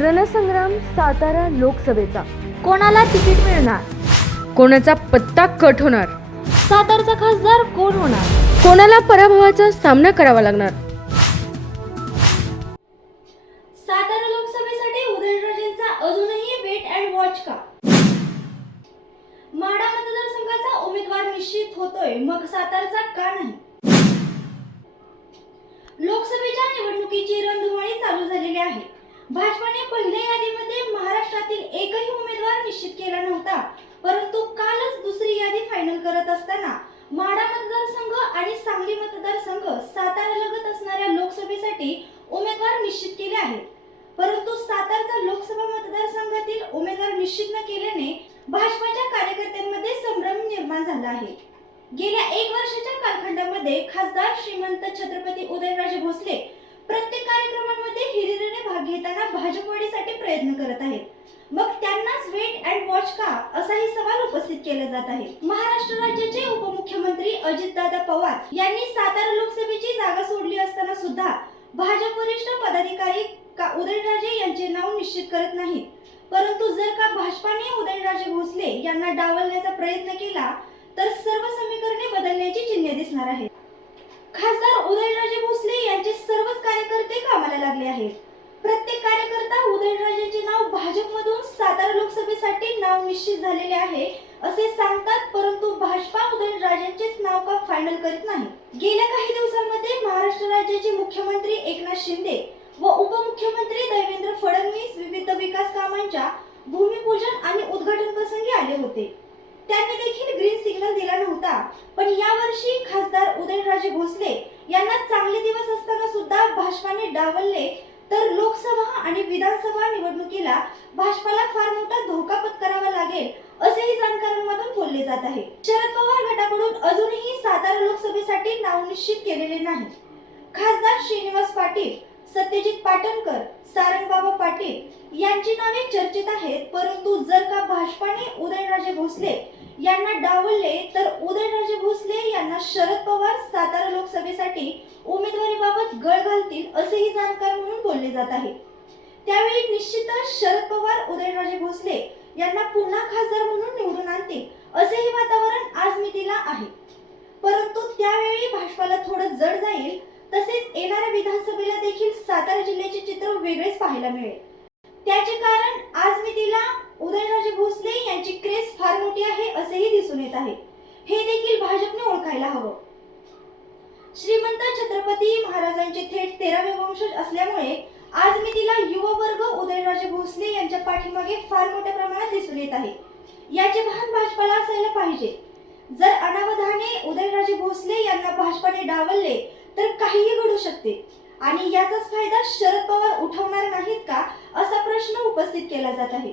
रणसंग्राम सातारा लोकसभेचा. कोणाला तिकीट मिळणार? कोणाचा पत्ता कट होणार? सातारचा खासदार कोण होणार? कोणाला पराभवाचा सामना करावा लागणार? सातारा लोकसभेसाठी उदयनराजेंचा अजूनही वेट अँड वॉच का? माडा मतदारसंघाचा उमेदवार निश्चित होतोय मग सातारचा का नाही? लोकसभेच्या निवडणुकीची रणधुमाळी चालू झालेली आहे. भाजपाने पहिल्या यादीमध्ये महाराष्ट्रातील एकही उमेदवार निश्चित केला नव्हता. परंतु कालच दुसरी यादी फायनल करत असताना माडा मतदारसंघ आणि सांगली मतदारसंघ सातारा लगत असणाऱ्या लोकसभेसाठी उमेदवार निश्चित केले आहेत. परंतु सातारचा लोकसभा मतदारसंघातील उमेदवार निश्चित न केल्याने भाजपाच्या कार्यकर्त्यांमध्ये संभ्रम निर्माण झाला आहे. गेल्या एक वर्षाच्या कालखंडामध्ये खासदार श्रीमंत छत्रपती उदयनराजे भोसले प्रयत्न करत आहेत. मग त्यांनाच वेट अँड वॉच का? असाही सवाल उपस्थित केला जात आहे. महाराष्ट्र राज्याचे उपमुख्यमंत्री अजितदादा पवार यांनी सातारा लोकसभेची जागा सोडली असताना सुद्धा भाजप वरिष्ठ पदाधिकारी का उदयनराजे यांचे नाव निश्चित करत नाहीत. परंतु जर का भाजपाने उदयनराजे भोसले यांना डावलण्याचा प्रयत्न केला तर सर्व समीकरणे बदलण्याची चिन्हे दिसणार आहेत. खासदार उदयनराजे भोसले यांचे सर्वच कार्यकर्ते कामाला लागले आहेत. प्रत्येक कार्यकर्ता उदय नाव भाजपमधून सातारा लोकसभेसाठी नाव निश्चित झालेले आहे. असे सांगतात परंतु भाजपा उदयनराजेंचेच नाव का फायनल करीत नाही? गेल्या काही दिवसांमध्ये महाराष्ट्र राज्याचे मुख्यमंत्री एकनाथ शिंदे व उपमुख्यमंत्री देवेंद्र फडणवीस विविध विकास कामांच्या भूमिपूजन आणि उद्घाटन प्रसंगी आले होते. त्यांनी देखील ग्रीन सिग्नल दिला नव्हता. पण यावर्षी खासदार उदयनराजे भोसले यांना चांगले दिवस असताना सुद्धा भाजपाने डावलले तर लोकसभा आणि विधानसभा निवडणुकीला भाजपाला फार मोठा धोका पत्करावा लागेल असेही जाणकारांमधून बोलले जात आहे. शरद पवार गटाकडून अजूनही सातारा लोकसभेसाठी नाव निश्चित केलेले नाही. खासदार श्रीनिवास पाटील सत्यजित पाटणकर सारंगबाबा पाटील यांची नावे चर्चेत आहेत परंतु जर का भाजपाने उदयनराजे भोसले यांना डावलले तर उदयनराजे भोसले यांना शरद पवार सातारा लोकसभेसाठी उमेदवारीबाबत गळ घालतील असेही जाणकार म्हणून बोलले जात आहे. त्यावेळी निश्चितच शरद पवार उदयनराजे भोसले यांना पुन्हा खासदार म्हणून निवडून आणतील असेही वातावरण आज मितीला आहे. परंतु त्यावेळी भाजपाला थोडं जड जाईल तसेच येणाऱ्या विधानसभेला देखील सातारा जिल्ह्याचे चित्र वेगळेच पाहायला मिळेल. त्याचे कारण आज मितीला उदयनराजे भोसले यांची क्रेस फार मोठी आहे. दिसून येत आहे. हे देखील भाजपने ओळखायला हवं. श्रीमंत छत्रपती महाराजांचे थेट तेरावे वंशज असल्यामुळे आज मी तिला युवा वर्ग उदयनराजे भोसले यांच्या पाठीमागे फार मोठ्या प्रमाणात दिसून येत आहे. याचे भान भाजपाला असायला पाहिजे. जर अनावधाने उदयनराजे भोसले यांना भाजपाने डावलले तर काहीही घडू शकते. आणि याचाच फायदा शरद पवार उठवणार नाहीत का असा प्रश्न उपस्थित केला जात आहे.